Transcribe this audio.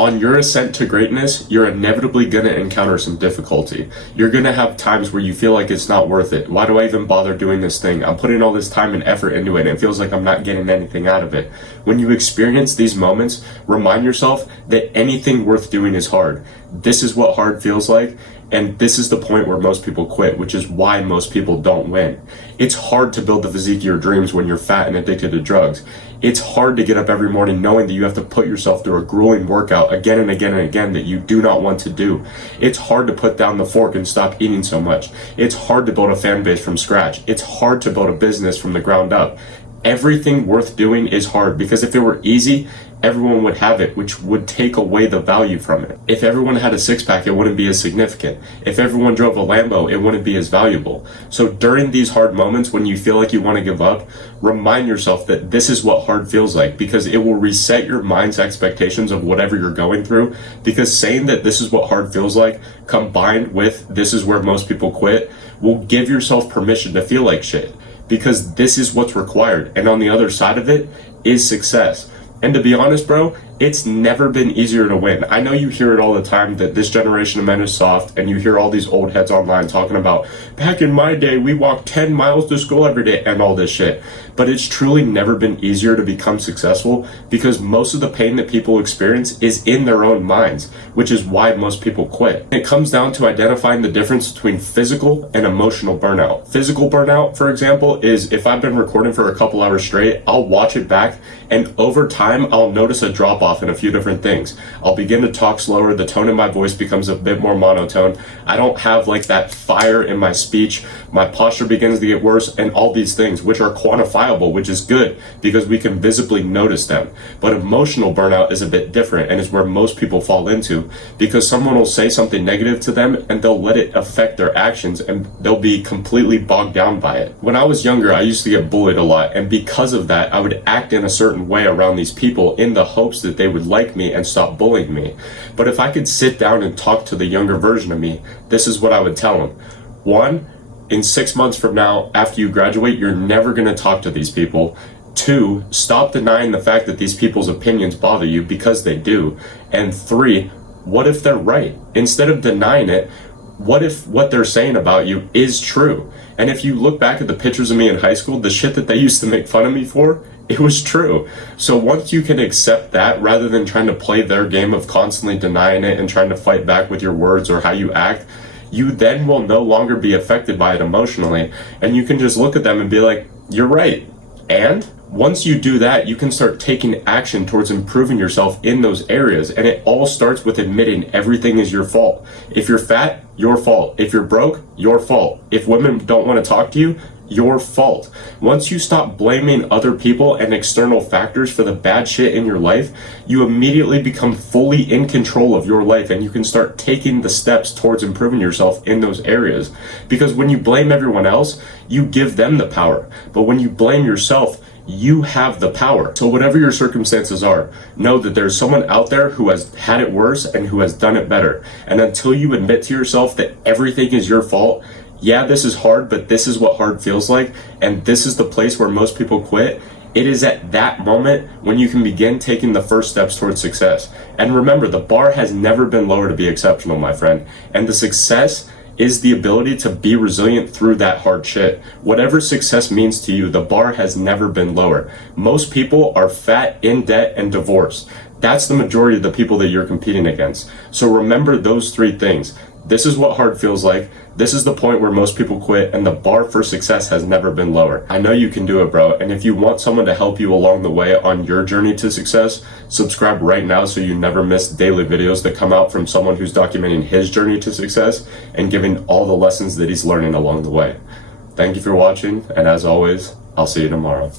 On your ascent to greatness, you're inevitably going to encounter some difficulty. You're going to have times where you feel like it's not worth it. Why do I even bother doing this thing? I'm putting all this time and effort into it and it feels like I'm not getting anything out of it. When you experience these moments, remind yourself that anything worth doing is hard. This is what hard feels like. And this is the point where most people quit, which is why most people don't win. It's hard to build the physique of your dreams when you're fat and addicted to drugs. It's hard to get up every morning knowing that you have to put yourself through a grueling workout again and again and again that you do not want to do. It's hard to put down the fork and stop eating so much. It's hard to build a fan base from scratch. It's hard to build a business from the ground up. Everything worth doing is hard because if it were easy, everyone would have it, which would take away the value from it. If everyone had a six-pack, it wouldn't be as significant. If everyone drove a Lambo, it wouldn't be as valuable. So during these hard moments when you feel like you want to give up, remind yourself that this is what hard feels like, because it will reset your mind's expectations of whatever you're going through. Because saying that this is what hard feels like, combined with this is where most people quit, will give yourself permission to feel like shit. Because this is what's required. And on the other side of it is success. And to be honest, bro, it's never been easier to win. I know you hear it all the time that this generation of men is soft, and you hear all these old heads online talking about, back in my day, we walked 10 miles to school every day and all this shit. But it's truly never been easier to become successful because most of the pain that people experience is in their own minds, which is why most people quit. It comes down to identifying the difference between physical and emotional burnout. Physical burnout, for example, is if I've been recording for a couple hours straight, I'll watch it back, and over time, I'll notice a drop off in a few different things. I'll begin to talk slower, the tone in my voice becomes a bit more monotone. I don't have like that fire in my speech. My posture begins to get worse, and all these things, which are quantifiable, which is good because we can visibly notice them. But emotional burnout is a bit different and is where most people fall into, because someone will say something negative to them and they'll let it affect their actions and they'll be completely bogged down by it. When I was younger, I used to get bullied a lot, and because of that, I would act in a certain way around these people in the hopes that they would like me and stop bullying me. But if I could sit down and talk to the younger version of me, this is what I would tell them. 1, in 6 months from now, after you graduate, you're never going to talk to these people. 2, stop denying the fact that these people's opinions bother you, because they do. And 3, what if they're right? Instead of denying it, what if what they're saying about you is true? And if you look back at the pictures of me in high school, the shit that they used to make fun of me for, it was true. So once you can accept that, rather than trying to play their game of constantly denying it and trying to fight back with your words or how you act, you then will no longer be affected by it emotionally. And you can just look at them and be like, you're right. And once you do that, you can start taking action towards improving yourself in those areas. And it all starts with admitting everything is your fault. If you're fat, your fault. If you're broke, your fault. If women don't want to talk to you, your fault. Once you stop blaming other people and external factors for the bad shit in your life, you immediately become fully in control of your life, and you can start taking the steps towards improving yourself in those areas. Because when you blame everyone else, you give them the power. But when you blame yourself, you have the power. So whatever your circumstances are, know that there's someone out there who has had it worse and who has done it better. And until you admit to yourself that everything is your fault, yeah, this is hard, but this is what hard feels like, and this is the place where most people quit. It is at that moment when you can begin taking the first steps towards success. And remember, the bar has never been lower to be exceptional, my friend. And the success is the ability to be resilient through that hard shit. Whatever success means to you, the bar has never been lower. Most people are fat, in debt, and divorced. That's the majority of the people that you're competing against. So remember those 3 things. This is what hard feels like. This is the point where most people quit, and the bar for success has never been lower. I know you can do it, bro. And if you want someone to help you along the way on your journey to success, subscribe right now so you never miss daily videos that come out from someone who's documenting his journey to success and giving all the lessons that he's learning along the way. Thank you for watching, and as always, I'll see you tomorrow.